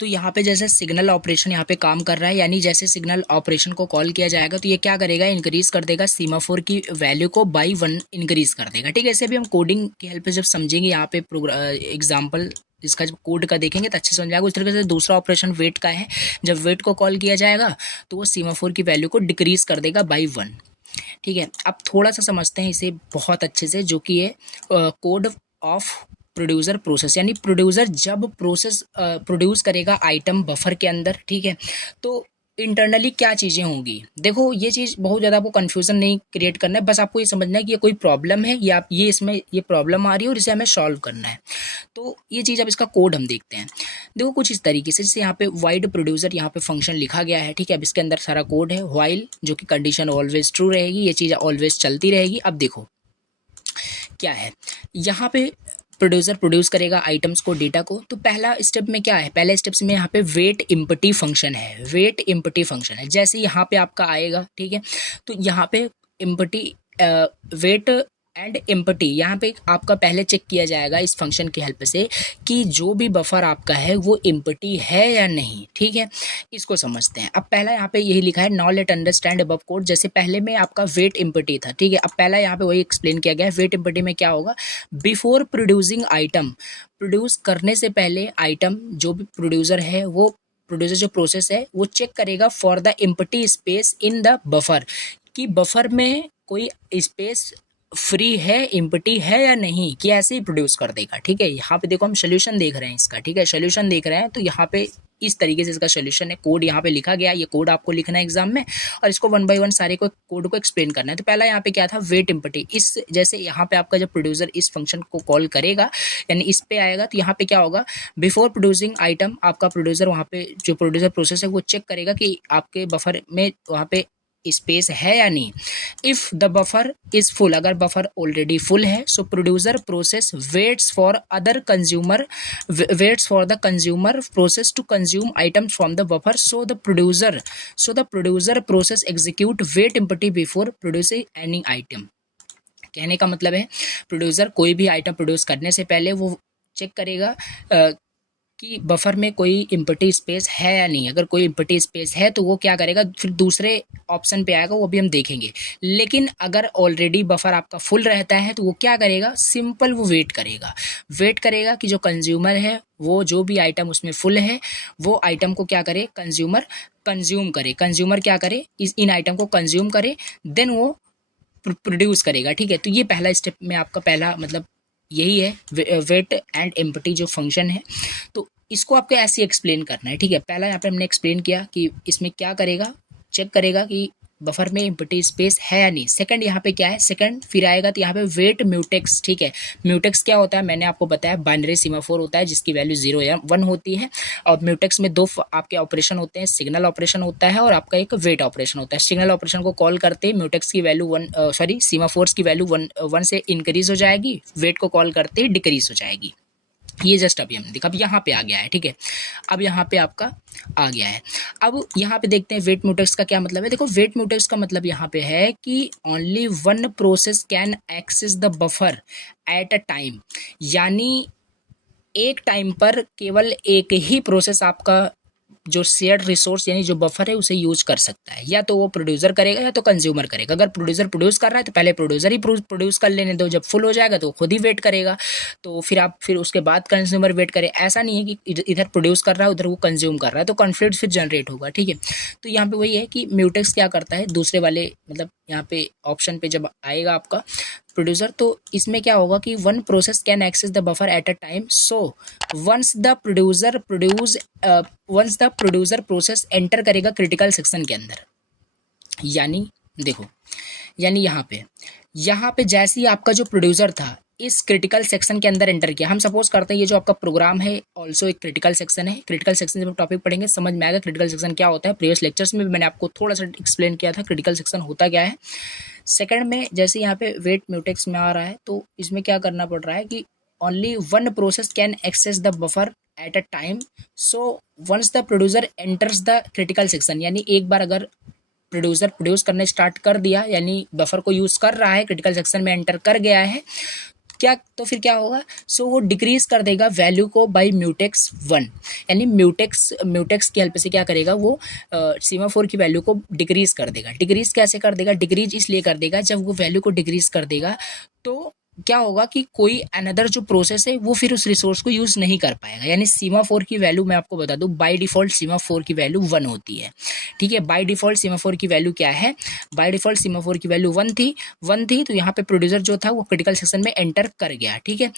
तो यहाँ पे जैसे सिग्नल ऑपरेशन यहाँ पे काम कर रहा है, यानी जैसे सिग्नल ऑपरेशन को कॉल किया जाएगा तो ये क्या करेगा? इंक्रीज कर देगा सीमाफोर की वैल्यू को बाई 1 इंक्रीज कर देगा, ठीक है। ऐसे भी हम कोडिंग की हेल्प से जब समझेंगे यहाँ पे एग्जाम्पल इसका जब कोड का देखेंगे तो अच्छे से समझ जाएगा। उस तरीके से दूसरा ऑपरेशन वेट का है, जब वेट को कॉल किया जाएगा तो वो सीमाफोर की वैल्यू को डिक्रीज कर देगा बाई 1, ठीक है। अब थोड़ा सा समझते हैं इसे बहुत अच्छे से, जो कि है कोड ऑफ प्रोड्यूसर प्रोसेस। यानी प्रोड्यूसर जब प्रोड्यूस करेगा आइटम बफर के अंदर, ठीक है, तो इंटरनली क्या चीज़ें होंगी। देखो, ये चीज़ बहुत ज़्यादा आपको कन्फ्यूज़न नहीं क्रिएट करना है, बस आपको ये समझना है कि ये कोई प्रॉब्लम है या ये इसमें ये प्रॉब्लम आ रही है और इसे हमें सॉल्व करना है। तो ये चीज़, अब इसका कोड हम देखते हैं। देखो कुछ इस तरीके से, जैसे यहाँ पे वाइड प्रोड्यूसर यहाँ पे फंक्शन लिखा गया है, ठीक है। अब इसके अंदर सारा कोड है। व्हाइल जो कि कंडीशन ऑलवेज ट्रू रहेगी, ये चीज़ ऑलवेज चलती रहेगी। अब देखो क्या है यहाँ पे, प्रोड्यूसर प्रोड्यूस करेगा आइटम्स को, डेटा को। तो पहला स्टेप में क्या है? पहले स्टेप्स में यहाँ पे वेट इम्पटी फंक्शन है। वेट इम्पटी फंक्शन है, जैसे यहाँ पे आपका आएगा, ठीक है, तो यहाँ पे इम्पटी वेट एंड एम्प्टी। यहाँ पे आपका पहले चेक किया जाएगा इस फंक्शन की हेल्प से कि जो भी बफर आपका है वो एम्प्टी है या नहीं, ठीक है। इसको समझते हैं। अब पहला यहाँ पे यही लिखा है, now let understand above code. जैसे पहले में आपका वेट एम्प्टी था, ठीक है। अब पहला यहाँ पे वही एक्सप्लेन किया गया है। वेट एम्प्टी में क्या होगा, बिफोर प्रोड्यूसिंग आइटम, प्रोड्यूस करने से पहले आइटम जो भी प्रोड्यूसर है वो प्रोड्यूसर जो प्रोसेस है वो चेक करेगा for the empty space in the buffer, कि बफर में कोई स्पेस फ्री है, एम्प्टी है या नहीं, कि ऐसे ही प्रोड्यूस कर देगा, ठीक है। यहाँ पे देखो हम सोल्यूशन देख रहे हैं इसका, ठीक है, सोल्यूशन देख रहे हैं। तो यहाँ पे इस तरीके से इसका सोल्यूशन है, कोड यहाँ पे लिखा गया है, ये कोड आपको लिखना है एग्जाम में और इसको 1 बाय 1 सारे को कोड को एक्सप्लेन करना है। तो पहला यहाँ पे क्या था, वेट एम्प्टी। इस जैसे यहाँ पे आपका जब प्रोड्यूसर इस फंक्शन को कॉल करेगा यानी इस पे आएगा, तो यहाँ पे क्या होगा, बिफोर प्रोड्यूसिंग आइटम, आपका प्रोड्यूसर वहाँ पे जो प्रोड्यूसर प्रोसेस है वो चेक करेगा कि आपके बफर में वहाँ पे स्पेस है या नहीं। If the buffer is full, अगर बफर ऑलरेडी फुल है, so producer process waits for other consumer, waits for the consumer process to consume items from the buffer, so the producer process execute wait empty before producing any item. कहने का मतलब है प्रोड्यूसर कोई भी आइटम प्रोड्यूस करने से पहले वो चेक करेगा कि बफर में कोई एम्प्टी स्पेस है या नहीं। अगर कोई एम्प्टी स्पेस है तो वो क्या करेगा, फिर दूसरे ऑप्शन पे आएगा, वो भी हम देखेंगे। लेकिन अगर ऑलरेडी बफर आपका फुल रहता है तो वो क्या करेगा, सिंपल वो वेट करेगा कि जो कंज्यूमर है वो जो भी आइटम उसमें फुल है वो आइटम को क्या करे, कंज्यूमर क्या करे, इन आइटम को कंज्यूम करे, देन वो प्रोड्यूस करेगा, ठीक है। तो ये पहला स्टेप में आपका पहला मतलब यही है वेट एंड एम्प्टी जो फंक्शन है। तो इसको आपको ऐसे एक्सप्लेन करना है, ठीक है। पहला यहाँ पे हमने एक्सप्लेन किया कि इसमें क्या करेगा, चेक करेगा कि बफर में एम्प्टी स्पेस है या नहीं। सेकंड यहाँ पे क्या है, सेकंड फिर आएगा तो यहाँ पे वेट म्यूटेक्स, ठीक है। म्यूटेक्स क्या होता है, मैंने आपको बताया बाइनरी सीमाफोर होता है जिसकी वैल्यू 0 या 1 होती है। और म्यूटेक्स में दो आपके ऑपरेशन होते हैं, सिग्नल ऑपरेशन होता है और आपका एक वेट ऑपरेशन होता है। सिग्नल ऑपरेशन को कॉल करते ही म्यूटेक्स की वैल्यू सीमाफोर्स की वैल्यू 1 से इंक्रीज हो जाएगी, वेट को कॉल करते ही डिक्रीज हो जाएगी। ये जस्ट अभी हमने देखा, अब यहाँ पे आ गया है, ठीक है। अब यहाँ पे आपका आ गया है। अब यहाँ पे देखते हैं वेट म्यूटेक्स का क्या मतलब है। देखो वेट म्यूटेक्स का मतलब यहाँ पे है कि only one process can access the buffer at a time, यानी एक टाइम पर केवल एक ही प्रोसेस आपका जो शेयर्ड रिसोर्स यानी जो बफर है उसे यूज कर सकता है। या तो वो प्रोड्यूसर करेगा या तो कंज्यूमर करेगा। अगर प्रोड्यूसर प्रोड्यूस कर रहा है तो पहले प्रोड्यूसर ही प्रोड्यूस कर लेने दो, जब फुल हो जाएगा तो खुद ही वेट करेगा, तो फिर उसके बाद कंज्यूमर वेट करे। ऐसा नहीं है कि इधर प्रोड्यूस कर रहा है उधर वो कंज्यूम कर रहा है, तो कॉन्फ्लिक्ट फिर जनरेट होगा, ठीक है। तो यहाँ पे वही है कि म्यूटेक्स क्या करता है, दूसरे वाले मतलब यहाँ पे ऑप्शन पे जब आएगा आपका प्रोड्यूसर, तो इसमें क्या होगा कि one process can access the buffer at a time, so once the producer process enter करेगा क्रिटिकल सेक्शन के अंदर। यानी देखो, यानी यहाँ पे जैसे ही आपका जो प्रोड्यूसर था इस क्रिटिकल सेक्शन के अंदर एंटर किया, हम सपोज करते हैं ये जो आपका प्रोग्राम है ऑल्सो एक क्रिटिकल सेक्शन है। क्रिटिकल सेक्शन जब टॉपिक पढ़ेंगे समझ में आएगा क्रिटिकल सेक्शन क्या होता है। प्रीवियस लेक्चर्स में भी मैंने आपको थोड़ा सा एक्सप्लेन किया था क्रिटिकल सेक्शन होता क्या है। सेकंड में जैसे यहाँ पे वेट म्यूटेक्स में आ रहा है तो इसमें क्या करना पड़ रहा है कि only one process can access the buffer at a time, so once the producer enters the critical section, यानी एक बार अगर प्रोड्यूसर प्रोड्यूस करने स्टार्ट कर दिया यानी बफर को यूज़ कर रहा है, क्रिटिकल सेक्शन में एंटर कर गया है क्या, तो फिर क्या होगा, सो वो डिक्रीज कर देगा वैल्यू को बाय म्यूटेक्स 1, यानी म्यूटेक्स की हेल्प से क्या करेगा वो सीमाफोर की वैल्यू को डिक्रीज कर देगा। डिक्रीज कैसे कर देगा, डिक्रीज इसलिए कर देगा जब वो वैल्यू को डिक्रीज कर देगा तो क्या होगा कि कोई अनदर जो प्रोसेस है वो फिर उस रिसोर्स को यूज़ नहीं कर पाएगा। यानी सीमाफोर की वैल्यू मैं आपको बता दूं बाय डिफ़ॉल्ट सीमाफोर की वैल्यू 1 होती है, ठीक है। बाय डिफ़ॉल्ट सीमाफोर की वैल्यू क्या है, बाय डिफ़ॉल्ट सीमाफोर की वैल्यू 1 थी तो यहाँ पे प्रोड्यूसर जो था वो क्रिटिकल सेक्शन में एंटर कर गया, ठीक है।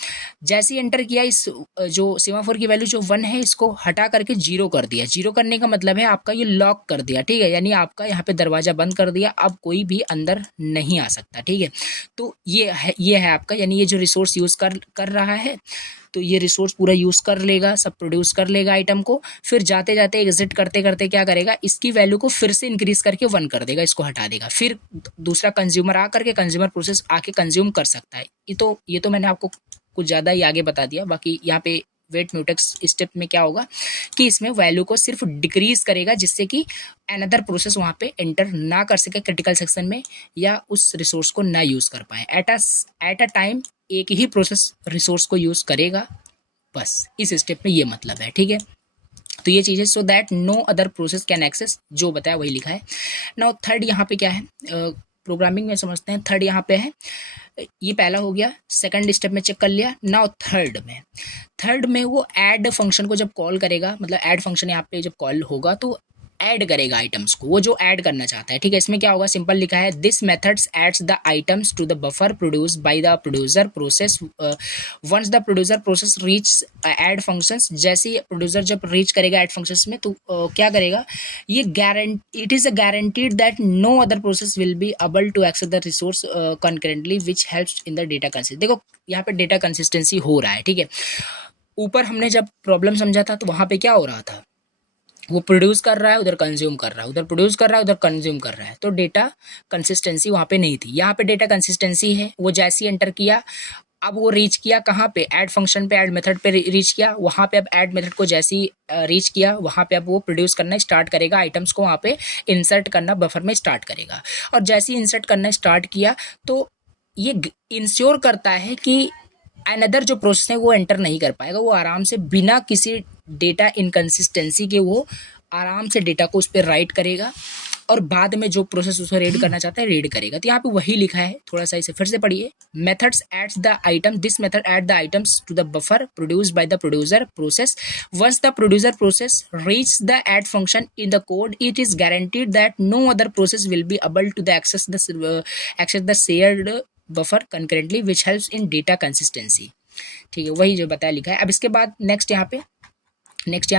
जैसे ही एंटर किया इस जो सीमाफोर की वैल्यू जो 1 है इसको हटा करके 0 कर दिया। 0 करने का मतलब है आपका ये लॉक कर दिया, ठीक है, यानी आपका यहाँ पे दरवाज़ा बंद कर दिया, अब कोई भी अंदर नहीं आ सकता, ठीक है। तो ये है आपका, यानी ये जो रिसोर्स यूज़ कर रहा है तो ये रिसोर्स पूरा यूज़ कर लेगा, सब प्रोड्यूस कर लेगा आइटम को, फिर जाते जाते एग्जिट करते करते क्या करेगा, इसकी वैल्यू को फिर से इंक्रीज करके 1 कर देगा, इसको हटा देगा, फिर दूसरा कंज्यूमर आ करके कंज्यूमर प्रोसेस आके कंज्यूम कर सकता है। ये तो मैंने आपको कुछ ज़्यादा ही आगे बता दिया, बाकी यहाँ पे वेट म्यूटेक्स स्टेप में क्या होगा कि इसमें वैल्यू को सिर्फ डिक्रीज करेगा, जिससे कि अनदर प्रोसेस वहाँ पे एंटर ना कर सके क्रिटिकल सेक्शन में, या उस रिसोर्स को ना यूज़ कर पाए। एट अ टाइम एक ही प्रोसेस रिसोर्स को यूज़ करेगा, बस इस स्टेप में ये मतलब है, ठीक है। तो ये चीज़ें so that no other process can access, जो बताया वही लिखा है। नाउ थर्ड यहाँ पे क्या है, प्रोग्रामिंग में समझते हैं। थर्ड यहाँ पे है, ये पहला हो गया, सेकंड स्टेप में चेक कर लिया। नाउ थर्ड में वो ऐड फंक्शन को जब कॉल करेगा, मतलब ऐड फंक्शन यहाँ पे जब कॉल होगा तो ऐड करेगा आइटम्स को, वो जो ऐड करना चाहता है, ठीक है। इसमें क्या होगा, सिंपल लिखा है, this methods adds the items to the buffer produce by the producer process once the producer process reach add functions. जैसे ही प्रोड्यूसर जब रीच करेगा ऐड फंक्शंस में तो क्या करेगा, ये it is a guaranteed that no other process will be able to access the resource concurrently which helps in the data consistency. देखो यहाँ पे डेटा कंसिस्टेंसी हो रहा है, ठीक है। ऊपर हमने जब प्रॉब्लम समझा था तो वहाँ पे क्या हो रहा था, वो प्रोड्यूस कर रहा है, उधर कंज्यूम कर रहा है, उधर प्रोड्यूस कर रहा है, उधर कंज्यूम कर रहा है, तो डेटा कंसिस्टेंसी वहाँ पे नहीं थी। यहाँ पे डेटा कंसिस्टेंसी है। वो जैसे ही एंटर किया, अब वो रीच किया कहाँ पे, ऐड फंक्शन पे, ऐड मेथड पे रीच किया, वहाँ पे अब ऐड मेथड को जैसे ही रीच किया, वहाँ पे अब वो प्रोड्यूस करना स्टार्ट करेगा, आइटम्स को वहाँ पे इंसर्ट करना बफर में स्टार्ट करेगा। और जैसे ही इंसर्ट करना स्टार्ट किया तो ये इंश्योर करता है कि अनदर जो प्रोसेस है वो एंटर नहीं कर पाएगा, वो आराम से बिना किसी डेटा इनकन्सिस्टेंसी के वो आराम से डेटा को उस पर राइट करेगा, और बाद में जो प्रोसेस उसको रीड करना चाहता है रीड करेगा। तो यहाँ पे वही लिखा है, थोड़ा सा इसे फिर से पढ़िए। Methods adds the item, this method add the items to the buffer produced by the producer process once the producer process reach the add function in the code, it is guaranteed that no other process will be able to the access the shared buffer concurrently which helps in data consistency, ठीक है। वही जो बताया लिखा है। अब इसके बाद नेक्स्ट यहाँ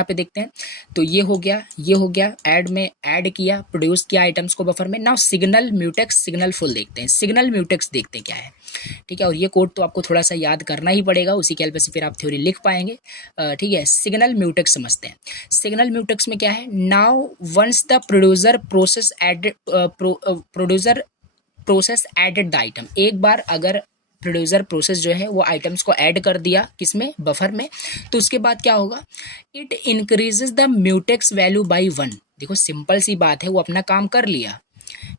पे देखते हैं। तो ये हो गया ऐड में ऐड किया, प्रोड्यूस किया आइटम्स को बफर में। Now signal mutex signal full देखते हैं। सिग्नल म्यूटेक्स देखते हैं क्या है, ठीक है। और ये कोड तो आपको थोड़ा सा याद करना ही पड़ेगा, उसी के हेल्प से फिर आप थ्योरी लिख पाएंगे, ठीक है। सिग्नल म्यूटेक्स समझते हैं। सिग्नल म्यूटेक्स में क्या है, now once the producer process added the item, एक बार अगर प्रोड्यूसर प्रोसेस जो है वो आइटम्स को ऐड कर दिया किसमें, बफर में, तो उसके बाद क्या होगा, it increases the mutex value by 1। देखो सिंपल सी बात है, वो अपना काम कर लिया,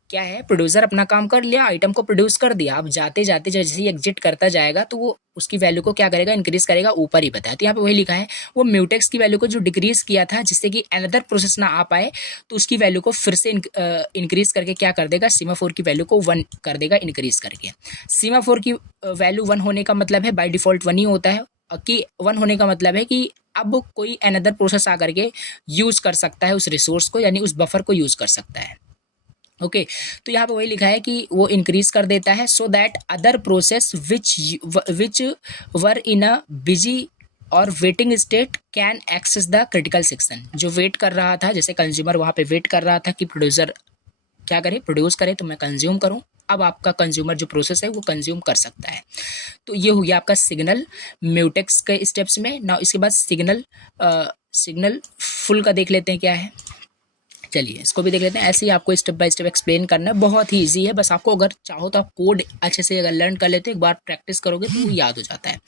क्या है, प्रोड्यूसर अपना काम कर लिया, आइटम को प्रोड्यूस कर दिया। अब जाते जाते जैसे ही एग्जिट करता जाएगा तो वो उसकी वैल्यू को क्या करेगा, इंक्रीज करेगा, ऊपर ही बताया। तो यहाँ पे वही लिखा है, वो म्यूटेक्स की वैल्यू को जो डिक्रीज किया था जिससे कि अनदर प्रोसेस ना आ पाए, तो उसकी वैल्यू को फिर से इंक्रीज करके क्या कर देगा, सीमाफोर की वैल्यू को 1 कर देगा इंक्रीज करके। सीमाफोर की वैल्यू 1 होने का मतलब है बाय डिफॉल्ट 1 ही होता है, कि 1 होने का मतलब है कि अब कोई अनदर प्रोसेस आकर के यूज कर सकता है उस रिसोर्स को, यानी उस बफर को यूज कर सकता है, ओके। तो यहाँ पे वही लिखा है कि वो इंक्रीज कर देता है, so that other process which were in a busy और waiting state can access the critical section. जो वेट कर रहा था, जैसे कंज्यूमर वहाँ पे वेट कर रहा था कि प्रोड्यूसर क्या करे, प्रोड्यूस करे तो मैं कंज्यूम करूँ, अब आपका कंज्यूमर जो प्रोसेस है वो कंज्यूम कर सकता है। तो ये हो गया आपका सिग्नल म्यूटेक्स के स्टेप्स में। ना इसके बाद सिग्नल फुल का देख लेते हैं क्या है, चलिए इसको भी देख लेते हैं। ऐसे ही आपको स्टेप बाय स्टेप एक्सप्लेन करना है, बहुत ही इजी है, बस आपको अगर चाहो तो आप कोड अच्छे से अगर लर्न कर लेते हैं, एक बार प्रैक्टिस करोगे तो वो याद हो जाता है।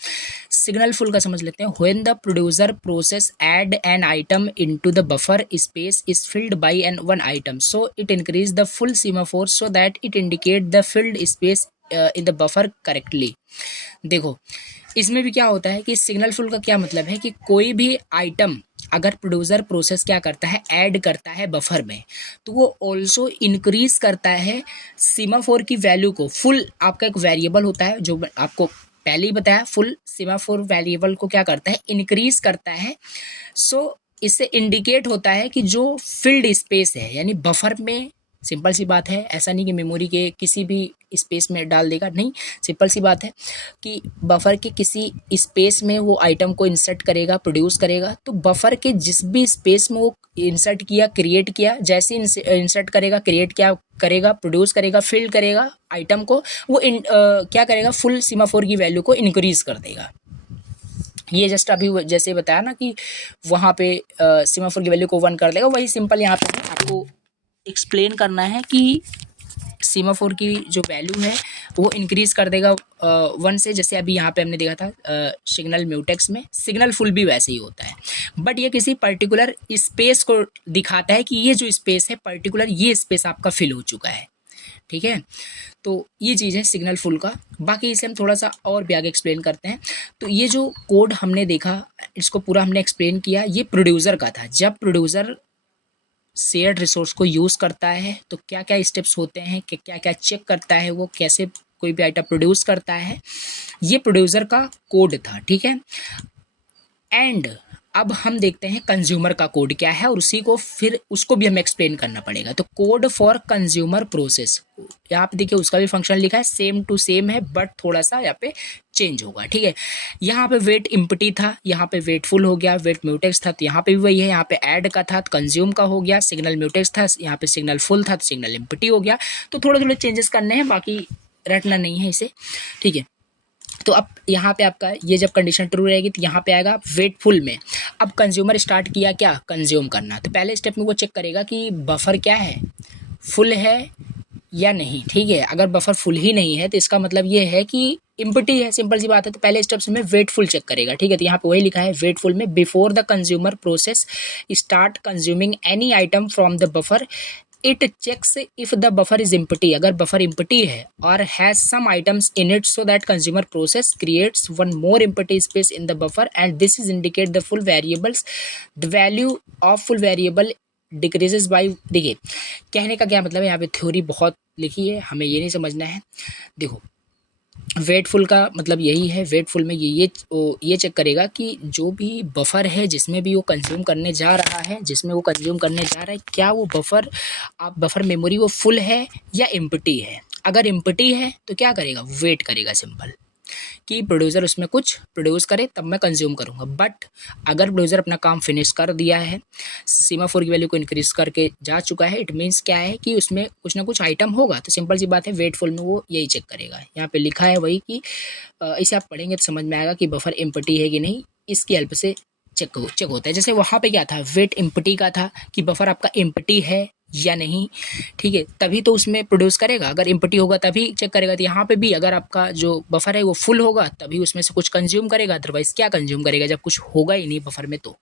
सिग्नल फुल का समझ लेते हैं। When the producer process add an item into the buffer space is filled by an one item, so it increase the full semaphore so that it indicate the filled space in the buffer correctly. देखो इसमें भी क्या होता है कि सिग्नल फुल का क्या मतलब है कि कोई भी आइटम अगर प्रोड्यूसर प्रोसेस क्या करता है, ऐड करता है बफर में, तो वो ऑल्सो इंक्रीज करता है सीमाफोर की वैल्यू को। फुल आपका एक वेरिएबल होता है जो आपको पहले ही बताया, फुल सीमाफोर वेरिएबल को क्या करता है, इंक्रीज करता है। सो इससे इंडिकेट होता है कि जो फील्ड स्पेस है, यानी बफर में, सिंपल सी बात है, ऐसा नहीं कि मेमोरी के किसी भी स्पेस में डाल देगा, नहीं, सिंपल सी बात है कि बफर के किसी स्पेस में वो आइटम को इंसर्ट करेगा, प्रोड्यूस करेगा। तो बफर के जिस भी स्पेस में वो इंसर्ट किया, क्रिएट किया, जैसे इंसर्ट करेगा, क्रिएट क्या करेगा, प्रोड्यूस करेगा, फिल करेगा आइटम को, वो क्या करेगा, फुल सीमाफोर की वैल्यू को इंक्रीज कर देगा। ये जस्ट अभी जैसे बताया ना कि वहाँ पे सीमाफोर की वैल्यू को 1 कर देगा, वही सिंपल यहाँ पे आपको एक्सप्लेन करना है कि सीमाफोर की जो वैल्यू है वो इंक्रीज कर देगा 1 से। जैसे अभी यहाँ पे हमने देखा था सिग्नल म्यूटेक्स में सिग्नल फुल भी वैसे ही होता है, बट ये किसी पर्टिकुलर स्पेस को दिखाता है कि ये जो स्पेस है पर्टिकुलर ये स्पेस आपका फिल हो चुका है, ठीक है। तो ये चीज़ है सिग्नल फुल का। बाकी इसे हम थोड़ा सा और भी आगे एक्सप्लेन करते हैं। तो ये जो कोड हमने देखा इसको पूरा हमने एक्सप्लेन किया, ये प्रोड्यूसर का था। जब प्रोड्यूसर शेयर्ड रिसोर्स को यूज़ करता है तो क्या क्या स्टेप्स होते हैं, कि क्या क्या चेक करता है, वो कैसे कोई भी आइटम प्रोड्यूस करता है, ये प्रोड्यूसर का कोड था, ठीक है। एंड अब हम देखते हैं कंज्यूमर का कोड क्या है, और उसी को फिर उसको भी हमें एक्सप्लेन करना पड़ेगा। तो कोड फॉर कंज्यूमर प्रोसेस, यहाँ पे देखिए उसका भी फंक्शन लिखा है, सेम टू सेम है बट थोड़ा सा यहाँ पे चेंज होगा, ठीक है। यहाँ पे वेट इम्पटी था, यहाँ पे वेट फुल हो गया, वेट म्यूटेक्स था तो यहाँ पे भी वही है, यहाँ पे ऐड का था तो कंज्यूम का हो गया, सिग्नल म्यूटेक्स था यहाँ पे सिग्नल फुल था तो सिग्नल इम्पटी हो गया। तो थोड़े थोड़े चेंजेस करने हैं, बाकी रटना नहीं है इसे, ठीक है। तो अब यहाँ पे आपका ये जब कंडीशन ट्रू रहेगी तो यहाँ पे आएगा वेट फुल में। अब कंज्यूमर स्टार्ट किया क्या, कंज्यूम करना, तो पहले स्टेप में वो चेक करेगा कि बफर क्या है, फुल है या नहीं, ठीक है। अगर बफर फुल ही नहीं है तो इसका मतलब ये है कि इम्पटी है, सिंपल सी बात है। तो पहले स्टेप्स में वेट फुल चेक करेगा, ठीक है। तो यहाँ पे वही लिखा है वेट फुल में, before the consumer process start consuming any item from the buffer it checks if the buffer is empty. अगर बफर इम्पटी है और has some items in it so that consumer process creates one more empty space in the buffer and this is indicate the full variables, the value of full variable decreases by. देखिए कहने का क्या मतलब है, यहाँ पे थ्योरी बहुत लिखी है, हमें ये नहीं समझना है। देखो वेटफुल का मतलब यही है, वेटफुल में ये चेक करेगा कि जो भी बफर है जिसमें भी वो कंज्यूम करने जा रहा है, जिसमें वो कंज्यूम करने जा रहा है, क्या वो बफर आप बफर मेमोरी वो फुल है या एम्प्टी है। अगर एम्प्टी है तो क्या करेगा, वेट करेगा सिंपल, कि प्रोड्यूसर उसमें कुछ प्रोड्यूस करे तब मैं कंज्यूम करूँगा। बट अगर प्रोड्यूसर अपना काम फिनिश कर दिया है, सीमाफोर की वैल्यू को इंक्रीज करके जा चुका है, इट मीन्स क्या है कि उसमें कुछ ना कुछ आइटम होगा। तो सिंपल सी बात है वेटफुल में वो यही चेक करेगा। यहाँ पे लिखा है वही कि इसे आप पढ़ेंगे तो समझ में आएगा कि बफर एम्प्टी है कि नहीं, इसकी हेल्प से चेक होता है। जैसे वहाँ पे क्या था, वेट एम्प्टी का था कि बफर आपका एम्प्टी है या नहीं, ठीक है, तभी तो उसमें प्रोड्यूस करेगा। अगर एम्प्टी होगा तभी चेक करेगा। तो यहाँ पे भी अगर आपका जो बफर है वो फुल होगा तभी उसमें से कुछ कंज्यूम करेगा, अदरवाइज क्या कंज्यूम करेगा जब कुछ होगा ही नहीं बफर में। तो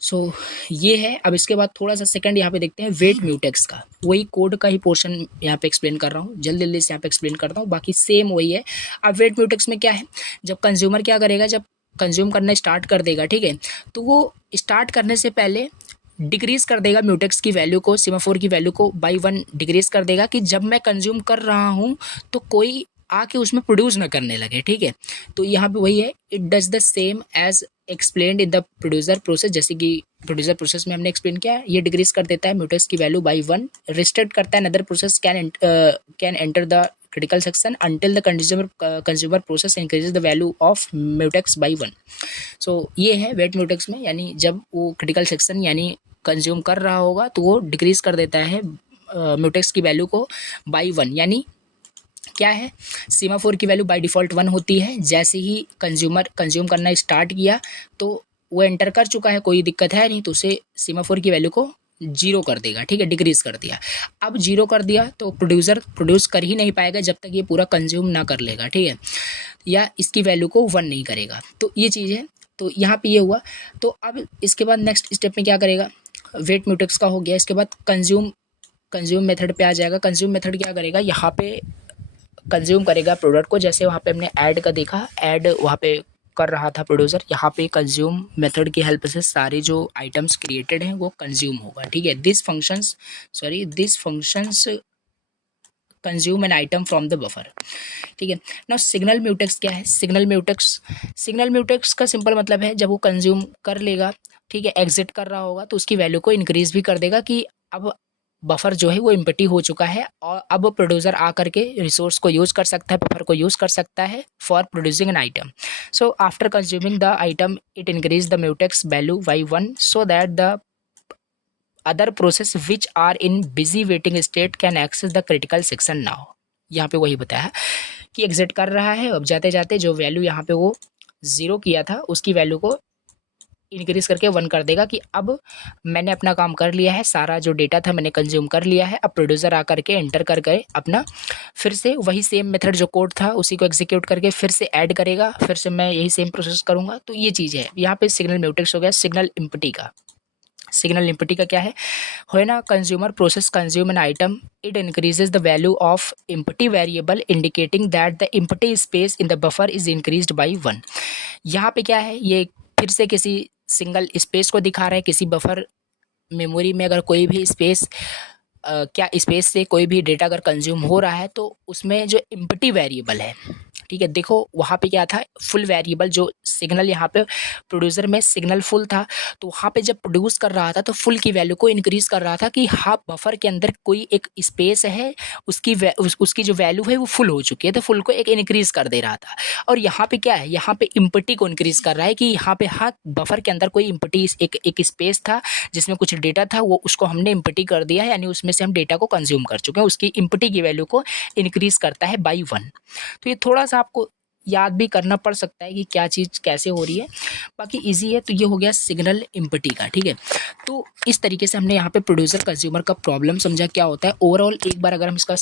सो ये है। अब इसके बाद थोड़ा सा सेकंड यहाँ पे देखते हैं वेट म्यूटेक्स का, वही कोड का ही पोर्शन यहाँ पे एक्सप्लेन कर रहा हूँ, जल्दी जल्दी से यहाँ पे एक्सप्लेन करता हूँ, बाकी सेम वही है। अब वेट म्यूटेक्स में क्या है, जब कंज्यूमर क्या करेगा, जब कंज्यूम करना स्टार्ट कर देगा, ठीक है, तो वो स्टार्ट करने से पहले डिक्रीज़ कर देगा म्यूटेक्स की वैल्यू को, सीमाफोर की वैल्यू को बाई 1 डिक्रीज़ कर देगा, कि जब मैं कंज्यूम कर रहा हूँ तो कोई आके उसमें प्रोड्यूस ना करने लगे, ठीक है। तो यहाँ पे वही है, it does the same as explained in the producer process. जैसे कि प्रोड्यूसर प्रोसेस में हमने एक्सप्लेन किया, ये डिक्रीज कर देता है म्यूटेक्स की वैल्यू बाई 1, रिस्ट्रिक्ट करता है another process can enter the critical section until the consumer process increases the value of mutex by 1। सो ये है वेट म्यूटेक्स में, यानी जब वो क्रिटिकल सेक्शन यानी कंज्यूम कर रहा होगा तो वो डिक्रीज कर देता है म्यूटेक्स की वैल्यू को बाई 1। यानी क्या है, सीमाफोर की वैल्यू बाय डिफ़ॉल्ट 1 होती है, जैसे ही कंज्यूमर कंज्यूम करना स्टार्ट किया तो वो एंटर कर चुका है, कोई दिक्कत है नहीं, तो उसे सीमाफोर की वैल्यू को 0 कर देगा, ठीक है, डिक्रीज कर दिया। अब 0 कर दिया तो प्रोड्यूसर प्रोड्यूस कर ही नहीं पाएगा जब तक ये पूरा कंज्यूम ना कर लेगा, ठीक है, या इसकी वैल्यू को 1 नहीं करेगा। तो ये चीज़ है, तो यहाँ पे ये हुआ। तो अब इसके बाद नेक्स्ट स्टेप में क्या करेगा, वेट म्यूटेक्स का हो गया, इसके बाद कंज्यूम मेथड पे आ जाएगा। कंज्यूम मेथड क्या करेगा, यहाँ पे कंज्यूम करेगा प्रोडक्ट को, जैसे वहाँ पे हमने ऐड का देखा, ऐड वहाँ पे कर रहा था प्रोड्यूसर, यहाँ पे कंज्यूम मेथड की हेल्प से सारे जो आइटम्स क्रिएटेड हैं वो कंज्यूम होगा, ठीक है। This functions consume an item from the buffer, ठीक है। नाउ सिग्नल म्यूटेक्स क्या है, सिग्नल म्यूटेक्स का सिंपल मतलब है जब वो कंज्यूम कर लेगा, ठीक है, एग्जिट कर रहा होगा तो उसकी वैल्यू को इंक्रीज भी कर देगा कि अब बफर जो है वो एम्प्टी हो चुका है और अब प्रोड्यूसर आ करके रिसोर्स को यूज़ कर सकता है, बफर को यूज़ कर सकता है for producing an item. So after consuming the item it increase the mutex value by 1 so that the other process which are in busy waiting state can access the critical section now. यहाँ पे वही बताया कि एग्जिट कर रहा है, अब जाते जाते जो वैल्यू यहाँ पे वो 0 किया था उसकी वैल्यू को इंक्रीज करके 1 कर देगा कि अब मैंने अपना काम कर लिया है, सारा जो डेटा था मैंने कंज्यूम कर लिया है। अब प्रोड्यूसर आकर के एंटर कर गए अपना, फिर से वही सेम मेथड जो कोड था उसी को एग्जीक्यूट करके फिर से ऐड करेगा, फिर से मैं यही सेम प्रोसेस करूँगा। तो ये चीज़ है यहाँ पे सिग्नल म्यूटेक्स हो गया सिग्नल एम्प्टी का। सिग्नल एम्प्टी का क्या है, when a consumer process consume an item it increases the value of empty variable indicating that the empty space in the buffer is increased by 1। यहाँ पे क्या है, ये फिर से किसी सिंगल स्पेस को दिखा रहा है। किसी बफर मेमोरी में अगर कोई भी स्पेस क्या स्पेस से कोई भी डेटा अगर कंज्यूम हो रहा है तो उसमें जो एम्प्टी वेरिएबल है, ठीक है, देखो वहाँ पे क्या था, फुल वेरिएबल जो सिग्नल यहाँ पे प्रोड्यूसर में सिग्नल फुल था, तो वहाँ पे जब प्रोड्यूस कर रहा था तो फुल की वैल्यू को इंक्रीज कर रहा था कि हाँ बफर के अंदर कोई एक स्पेस है, उसकी जो वैल्यू है वो फुल हो चुकी है, तो फुल को एक इंक्रीज कर दे रहा था। और यहाँ पे क्या है, यहाँ पे एम्प्टी को इंक्रीज कर रहा है कि यहाँ पे हाँ बफर के अंदर कोई एम्प्टी एक स्पेस था जिसमें कुछ डेटा था, वो उसको हमने एम्प्टी कर दिया है, यानी उसमें से हम डेटा को कंज्यूम कर चुके हैं। उसकी एम्प्टी की वैल्यू को इंक्रीज करता है बाई 1। तो ये थोड़ा सा आपको याद भी करना पड़ सकता है कि क्या चीज़ कैसे हो रही है, बाकी इजी है। तो ये हो गया सिग्नल एम्प्टी का, ठीक है। तो इस तरीके से हमने यहाँ पे प्रोड्यूसर कंज्यूमर का प्रॉब्लम समझा क्या होता है। ओवरऑल एक बार अगर हम इसका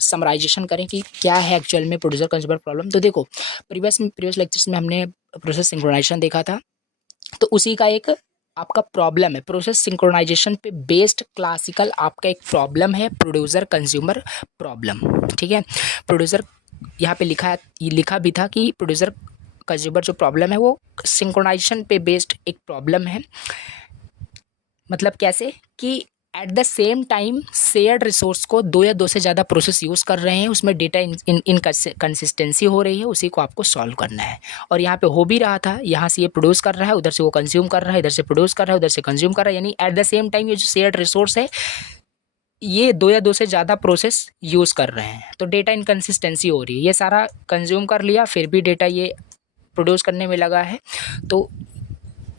समराइजेशन करें कि क्या है एक्चुअल में प्रोड्यूसर कंज्यूमर प्रॉब्लम, तो देखो प्रीवियस लेक्चर्स में हमने प्रोसेस सिंक्रोनाइजेशन देखा था, तो उसी का एक आपका प्रॉब्लम है प्रोसेस सिंक्रोनाइजेशन पे बेस्ड क्लासिकल आपका एक प्रॉब्लम है प्रोड्यूसर कंज्यूमर प्रॉब्लम, ठीक है। प्रोड्यूसर यहाँ पे लिखा भी था कि प्रोड्यूसर कंज्यूमर जो प्रॉब्लम है वो सिंक्रोनाइजेशन पे बेस्ड एक प्रॉब्लम है। मतलब कैसे कि at the same time shared resource को 2 या 2 से ज़्यादा प्रोसेस यूज़ कर रहे हैं, उसमें डेटा इनकंसिस्टेंसी हो रही है, उसी को आपको सॉल्व करना है। और यहाँ पे हो भी रहा था, यहाँ से ये प्रोड्यूस कर रहा है, उधर से वो कंज्यूम कर रहा है, इधर से प्रोड्यूस कर रहा है, उधर से कंज्यूम कर रहा है, यानी एट द सेम टाइम ये जो शेयर्ड रिसोर्स है ये 2 या 2 से ज़्यादा प्रोसेस यूज़ कर रहे हैं, तो डेटा इनकंसिस्टेंसी हो रही है। ये सारा कंज्यूम कर लिया, फिर भी डेटा ये प्रोड्यूस करने में लगा है, तो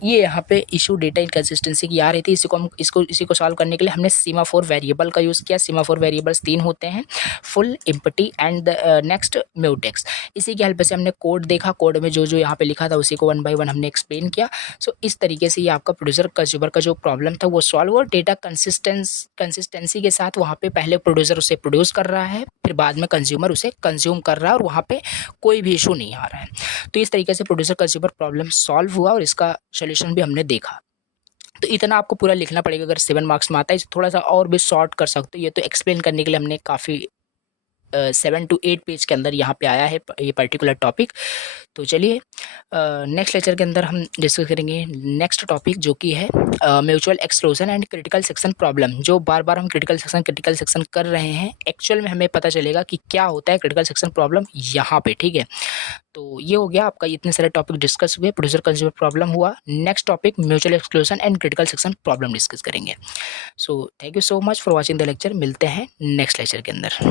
ये यहाँ पे इशू डेटा इनकंसिस्टेंसी की आ रही थी। इसी को सॉल्व करने के लिए हमने सीमाफोर वेरिएबल का यूज़ किया। सीमाफोर वेरिएबल्स 3 होते हैं, full, empty and next mutex. इसी की हेल्प से हमने कोड देखा, कोड में जो जो यहाँ पे लिखा था उसी को 1 बाय 1 हमने एक्सप्लेन किया। सो इस तरीके से ये आपका प्रोड्यूसर कंज्यूमर का जो प्रॉब्लम था वो सॉल्व हुआ। डेटा कंसिस्टेंसी के साथ वहाँ पे पहले प्रोड्यूसर उसे प्रोड्यूस कर रहा है, फिर बाद में कंज्यूमर उसे कंज्यूम कर रहा है, और वहाँ पे कोई भी इशू नहीं आ रहा है। तो इस तरीके से प्रोड्यूसर कंज्यूमर प्रॉब्लम सॉल्व हुआ और इसका सोल्यूशन भी हमने देखा। तो इतना आपको पूरा लिखना पड़ेगा अगर 7 मार्क्स में आता है। थोड़ा सा और भी शॉर्ट कर सकते हो, ये तो एक्सप्लेन करने के लिए हमने काफ़ी 7 to 8 पेज के अंदर यहाँ पे आया है ये पर्टिकुलर टॉपिक। तो चलिए नेक्स्ट लेक्चर के अंदर हम डिस्कस करेंगे नेक्स्ट टॉपिक जो कि है mutual exclusion and critical section problem. जो बार बार हम क्रिटिकल सेक्शन कर रहे हैं, एक्चुअल में हमें पता चलेगा कि क्या होता है क्रिटिकल सेक्शन प्रॉब्लम यहाँ पे, ठीक है। तो ये हो गया आपका, इतने सारे टॉपिक डिस्कस हुए, प्रोड्यूसर कंज्यूमर प्रॉब्लम हुआ। Next topic mutual exclusion and critical section problem discuss करेंगे। So thank you so much for watching the lecture. मिलते हैं नेक्स्ट लेक्चर के अंदर।